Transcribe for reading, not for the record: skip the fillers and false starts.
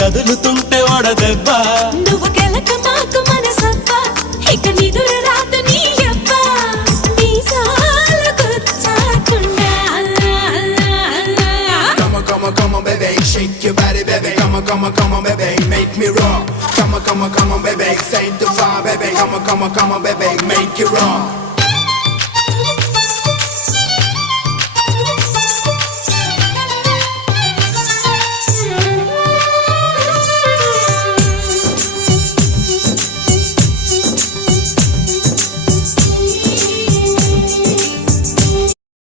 కదులుతుంటే వడదెబ్బ నువ్వు గెలక మాకు మనసబ్బ ఇక నిదుర రాత నీ అబ్బ మీసాలు గుచ్చాకుండా Come on, baby, shake your body, baby. Come on, baby, make me rock. Come on, baby, say the fire, baby. Come on, baby, make it rock.